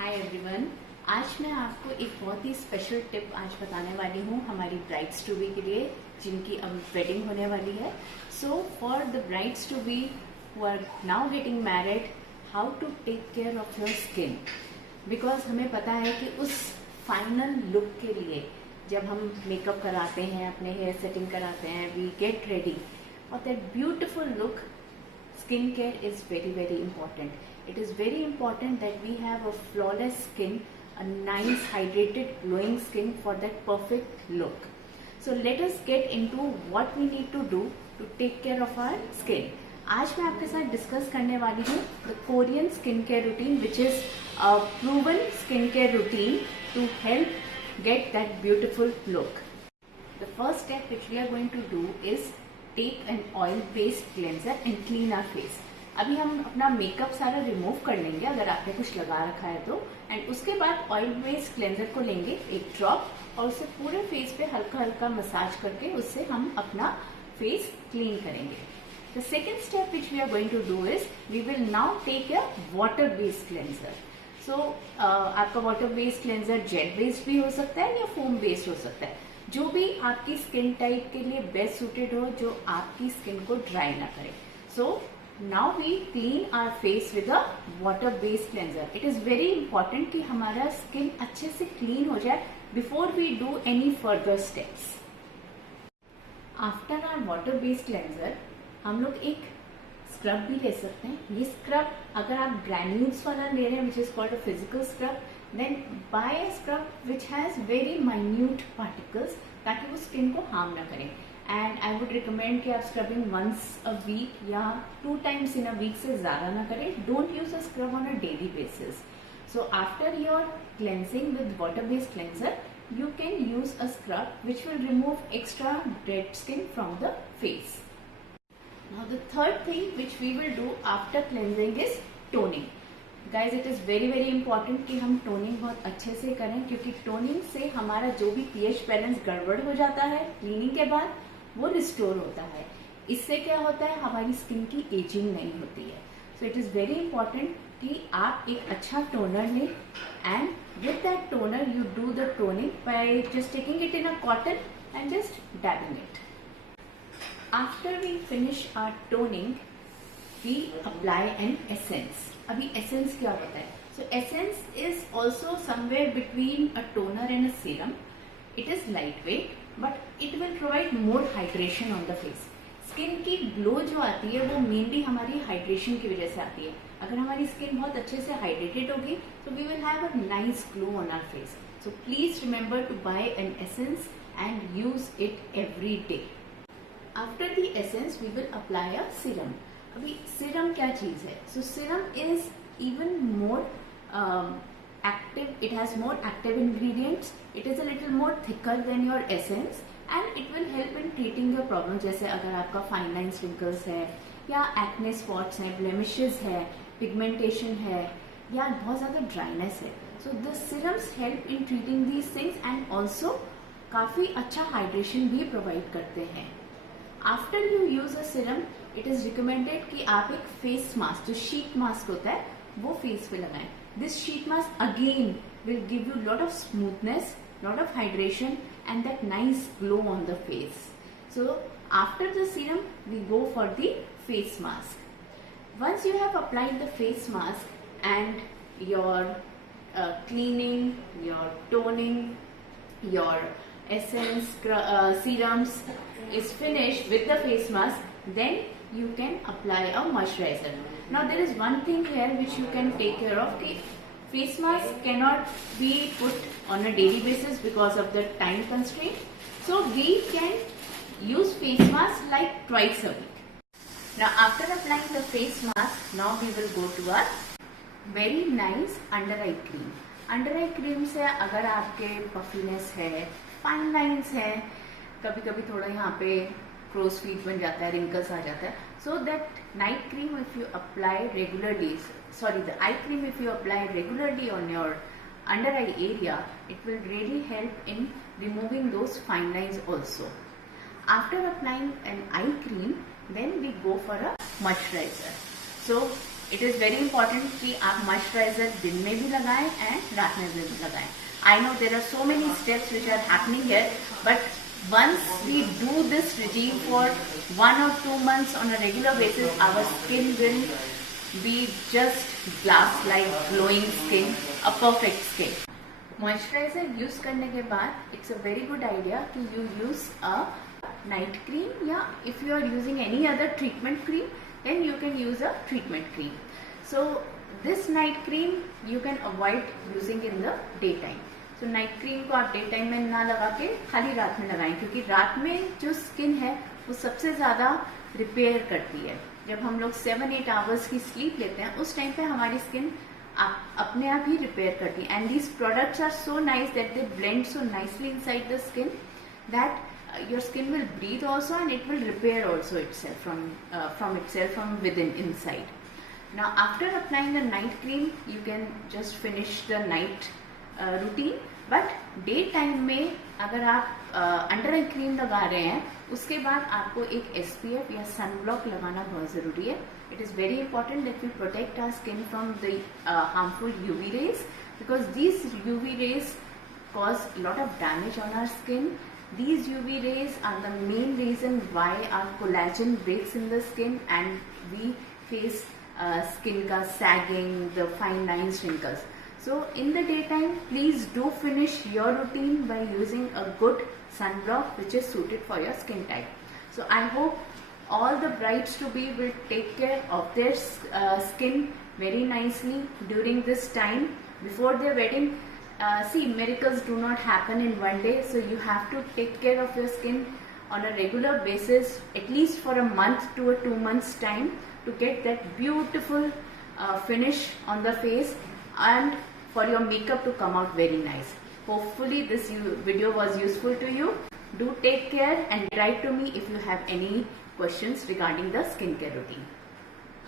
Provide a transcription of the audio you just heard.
Hi everyone. आज मैं आपको एक बहुत ही स्पेशल टिप आज बताने वाली हूँ हमारी ब्राइड्स टू बी के लिए जिनकी अब वेडिंग होने वाली है। So for the brides to be who are now getting married, how to take care of your skin. Because हमें पता है कि उस फाइनल लुक के लिए जब हम मेकअप कराते हैं, अपने हेयर सेटिंग कराते हैं, we get ready for that beautiful look, skin care is very important. It is very important that we have a flawless skin, a nice hydrated glowing skin for that perfect look. So let us get into what we need to do to take care of our skin. आज मैं आपके साथ डिस्कस करने वाली हूँ the Korean skin care routine, which is a proven skin care routine to help get that beautiful look. The first step which we are going to do is take an oil based cleanser and clean our face. अभी हम अपना मेकअप सारा रिमूव कर लेंगे अगर आपने कुछ लगा रखा है तो, एंड उसके बाद ऑयल बेस्ड क्लेंजर को लेंगे एक ड्रॉप और उसे पूरे फेस पे हल्का हल्का मसाज करके उससे हम अपना फेस क्लीन करेंगे। The second step which we are going to do is we will now take a water based cleanser. So आपका water based cleanser gel based भी हो सकता है या फोम बेस्ड हो सकता है, जो भी आपकी स्किन टाइप के लिए बेस्ट सूटेड हो, जो आपकी स्किन को ड्राई ना करे। So now we clean our face with a water based cleanser. It is very important कि हमारा स्किन अच्छे से क्लीन हो जाए before we do any further steps. After our water based cleanser हम लोग एक स्क्रब भी ले सकते हैं। ये स्क्रब अगर आप ग्रैन्यूल्स वाला ले रहे हैं which is called a physical scrub, then buy a scrub which has very minute particles ताकि वो स्किन को हार्म ना करें। एंड आई वुड रिकमेंड कि आप स्क्रबिंग वंस अ वीक या 2 times इन अ वीक से ज़्यादा ना करें। Don't use a scrub on a daily basis. So after your cleansing with water based cleanser you can use a scrub which will remove extra dead skin from the face. Now the third thing which we will do after cleansing is toning. Guys it is very important कि हम टोनिंग बहुत अच्छे से करें, क्योंकि टोनिंग से हमारा जो भी पीएच बैलेंस गड़बड़ हो जाता है क्लीनिंग के बाद वो रिस्टोर होता है। इससे क्या होता है, हमारी स्किन की एजिंग नहीं होती है। So it is very important कि आप एक अच्छा टोनर लें and with that toner you do the toning by just taking it in a cotton and just dabbing it. After we finish our toning we apply an essence. अभी essence क्या होता है? So essence is also somewhere between a toner and a serum. It is light weight but it will provide more hydration on the face. Skin की ग्लो जो आती है वो मेनली हमारी हाइड्रेशन की वजह से आती है। अगर हमारी स्किन बहुत अच्छे से हाइड्रेटेड होगी तो we will have a nice glow on our face. So please remember to buy an essence and use it every day. After the essence we will apply a serum. अभी सीरम क्या चीज है? So serum is even more active, it has more active ingredients, it is a little more thicker than your essence and it will help in treating your problem। जैसे अगर आपका fine lines wrinkles है या acne spots हैं, ब्लेमिशेस है, पिगमेंटेशन है या बहुत ज़्यादा ड्राइनेस है, so the serums help in treating these things and also काफ़ी अच्छा हाइड्रेशन भी प्रोवाइड करते हैं। After you use a serum it is recommended कि आप एक फेस मास्क, जो शीट मास्क होता है, वो फेस पे लगाएं। This sheet mask again will give you lot of smoothness, lot of hydration and that nice glow on the face. So after the serum we go for the face mask. Once you have applied the face mask and your cleaning, your toning, your essence, serums is finished with the face mask, then you can apply a moisturizer. Now there is one thing here which you can take care of. The face mask cannot be put on a daily basis because of the time constraint. So we can use face mask like twice a week. Now after applying the face mask, now we will go to our very nice under eye cream. Under eye cream से अगर आपके पफीनेस है, fine lines है, कभी कभी थोड़ा यहाँ पे क्रोज फीट बन जाता है, रिंकल्स आ जाता है, so that night cream if you apply regularly, sorry the eye cream if you apply regularly on your under eye area, it will really help in removing those fine lines also. After applying an eye cream then we go for a moisturizer. So it is very important कि आप मॉइस्चराइजर दिन में भी लगाएं एंड रात में भी लगाएं. I know there are so many steps which are happening here, but once we do this regime for 1 or 2 months on a regular basis, our skin will be just glass like glowing skin, a perfect skin. Moisturiser use करने के बाद it's a very good idea कि you use a night cream, या if you are using any other treatment cream then you can use a treatment cream. So this night cream you can avoid using in the day time. तो night cream को आप day time में ना लगा के खाली रात में लगाएं, क्योंकि रात में जो स्किन है वो सबसे ज्यादा रिपेयर करती है. जब हम लोग 7-8 आवर्स की स्लीप लेते हैं उस टाइम पे हमारी स्किन अपने आप ही रिपेयर करती है. And these products are so nice that they blend so nicely inside the skin that your skin will breathe also and it will repair also itself from itself from within inside. Now after applying the night cream you can just finish the night routine. But day time में अगर आप under eye cream लगा रहे हैं उसके बाद आपको एक SPF या सन ब्लॉक लगाना बहुत जरूरी है. It is very important that we protect our skin from the harmful UV rays, because these UV rays cause a lot of damage on our skin. These UV rays are the main reason why our collagen breaks in the skin and we face skin ka sagging, the fine lines, wrinkles. So in the daytime, please do finish your routine by using a good sunblock which is suited for your skin type. So I hope all the brides to be will take care of their skin very nicely during this time before their wedding. See, miracles do not happen in one day, so you have to take care of your skin on a regular basis, at least for a month to a 2 months time, to get that beautiful finish on the face and for your makeup to come out very nice. Hopefully this video was useful to you. Do take care and write to me if you have any questions regarding the skincare routine.